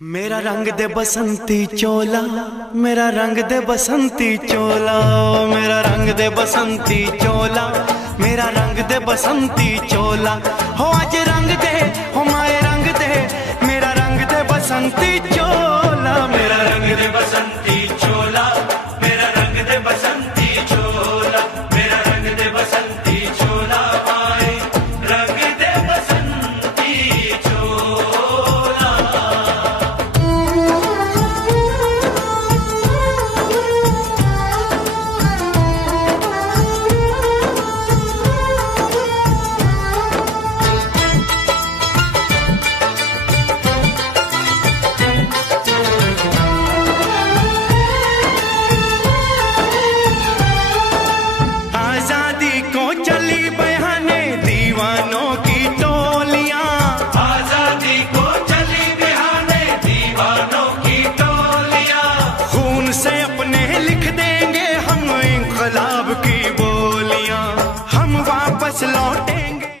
मेरा रंग दे बसंती चोला, मेरा रंग दे बसंती चोला, मेरा रंग दे बसंती चोला, मेरा रंग दे बसंती चोला। हो आज रंग दे, हो माए रंग दे, मेरा रंग दे बसंती चोला, मेरा रंग दे बसंती चोला, मेरा रंग दे बसंती चोला, मेरा रंग दे बसंती चोला, माए रंग दे बसंती चोला। चली बहाने दीवानों की टोलियां, आजादी को चली बहाने दीवानों की टोलियां, खून से अपने लिख देंगे हम इंकलाब की